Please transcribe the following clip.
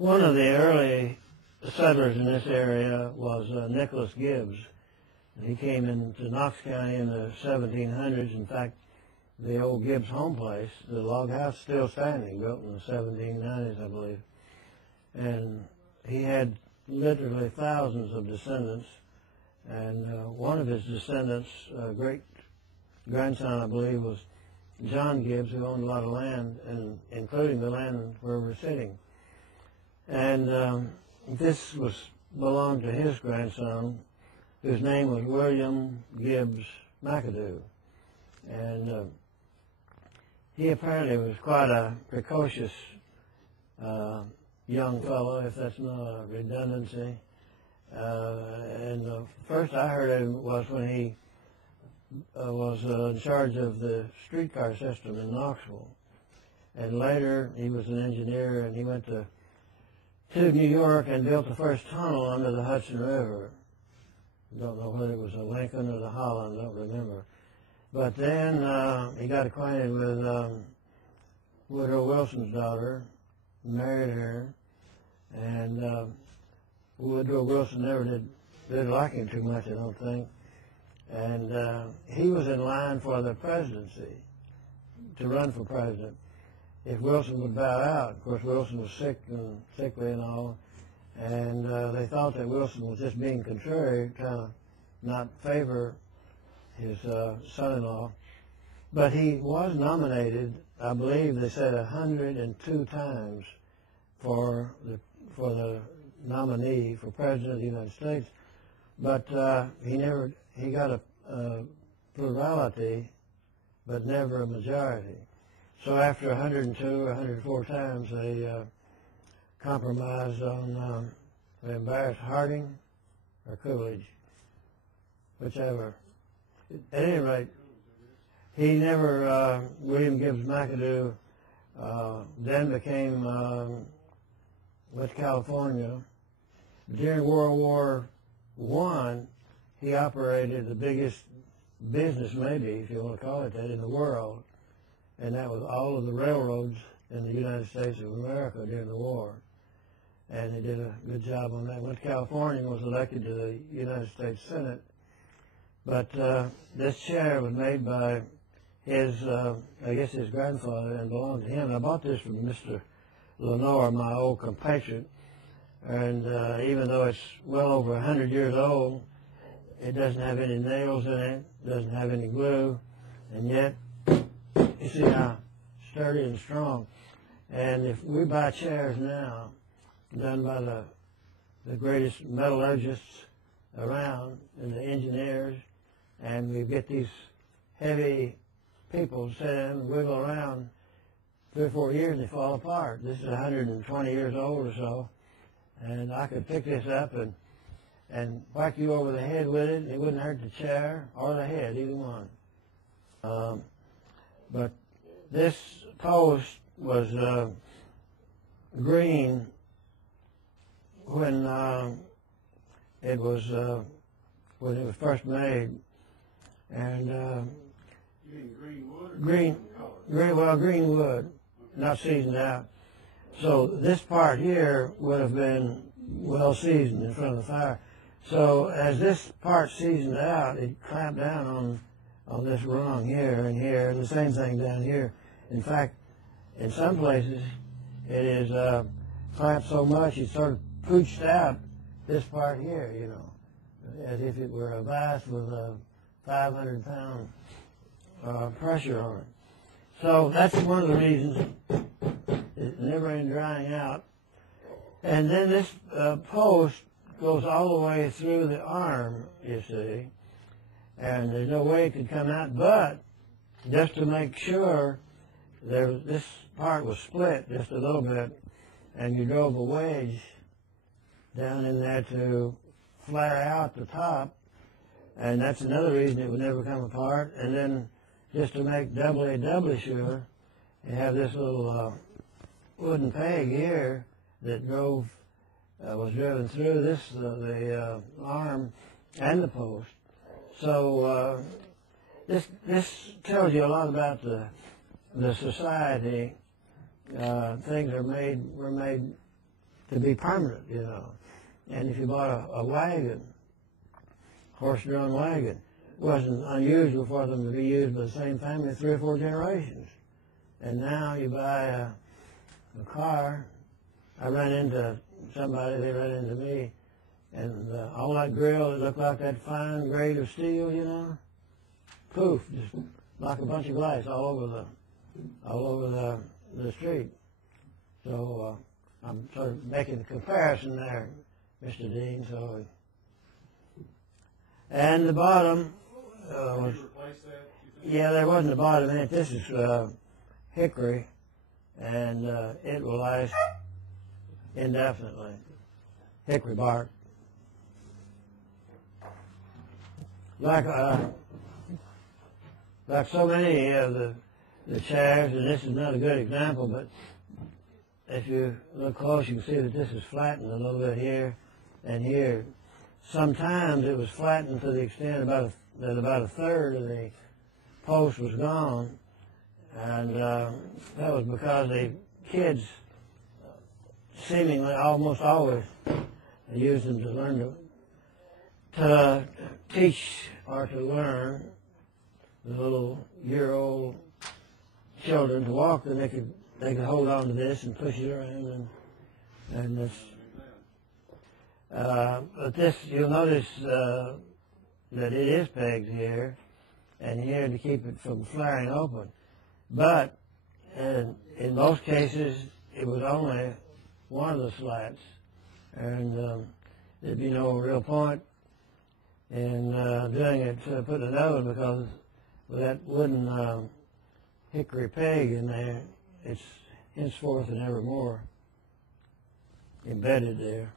One of the early settlers in this area was Nicholas Gibbs. He came into Knox County in the 1700s. In fact, the old Gibbs home place, the log house, is still standing, built in the 1790s, I believe. And he had literally thousands of descendants. And one of his descendants, great-grandson, I believe, was John Gibbs, who owned a lot of land, and including the land where we're sitting. And this belonged to his grandson, whose name was William Gibbs McAdoo. And he apparently was quite a precocious young fellow, if that's not a redundancy. And the first I heard of him was when he was in charge of the streetcar system in Knoxville. And later he was an engineer, and he went to New York and built the first tunnel under the Hudson River. I don't know whether it was the Lincoln or the Holland, I don't remember. But then he got acquainted with Woodrow Wilson's daughter, married her, and Woodrow Wilson never did like him too much, I don't think. And he was in line for the presidency, to run for president, if Wilson would bow out. Of course, Wilson was sickly and all, and they thought that Wilson was just being contrary, trying to not favor his son-in-law. But he was nominated, I believe they said 102 times for the nominee for President of the United States. But he got a plurality, but never a majority. So after 102 or 104 times, they compromised on they embarrassed Harding or Coolidge, whichever. At any rate, he never, William Gibbs McAdoo, then became West California. During World War I, he operated the biggest business, maybe, if you want to call it that, in the world. And that was all of the railroads in the United States of America during the war. And he did a good job on that. Went to California and was elected to the United States Senate. But this chair was made by his, I guess his grandfather, and belonged to him. And I bought this from Mr. Lenore, my old compatriot. And even though it's well over 100 years old, it doesn't have any nails in it, doesn't have any glue, and yet, you see how sturdy and strong. And if we buy chairs now, done by the greatest metallurgists around and the engineers, and we get these heavy people sit in, wiggle around 3 or 4 years, and they fall apart. This is 120 years old or so, and I could pick this up and whack you over the head with it. It wouldn't hurt the chair or the head, either one. But this post was green when it was first made, and green wood, not seasoned out. So this part here would have been well seasoned in front of the fire. So as this part seasoned out, it clamped down on this rung here and here, and the same thing down here. In fact, in some places, it is clamped so much it sort of pooched out this part here, you know, as if it were a vise with a 500-pound pressure on it. So that's one of the reasons it's never in drying out. And then this post goes all the way through the arm, you see, and there's no way it could come out, but just to make sure, this part was split just a little bit, and you drove a wedge down in there to flare out the top, and that's another reason it would never come apart. And then just to make doubly sure, you have this little wooden peg here that was driven through the arm and the post. So this tells you a lot about the society. Things were made to be permanent, you know. And if you bought a wagon, horse-drawn wagon, it wasn't unusual for them to be used by the same family 3 or 4 generations. And now you buy a car. I ran into somebody, they ran into me, and all that grill that looked like that fine grade of steel, you know, poof, just like a bunch of glass all over the street. So I'm sort of making a comparison there, Mr. Dean. So, and the bottom was, yeah, there wasn't a bottom in it. This is hickory, and it will last indefinitely. Hickory bark. Like so many of the chairs, and this is not a good example, but if you look close, you can see that this is flattened a little bit here and here. Sometimes it was flattened to the extent that about a third of the post was gone, and that was because the kids seemingly almost always used them to learn to teach or to learn the little year-old children to walk, and they could hold on to this and push it around, and this. But this, you'll notice that it is pegged here and here to keep it from flaring open. But in most cases, it was only one of the slats, and there'd be no real point in doing it, putting another one, because with that wooden hickory peg in there, it's henceforth and evermore embedded there.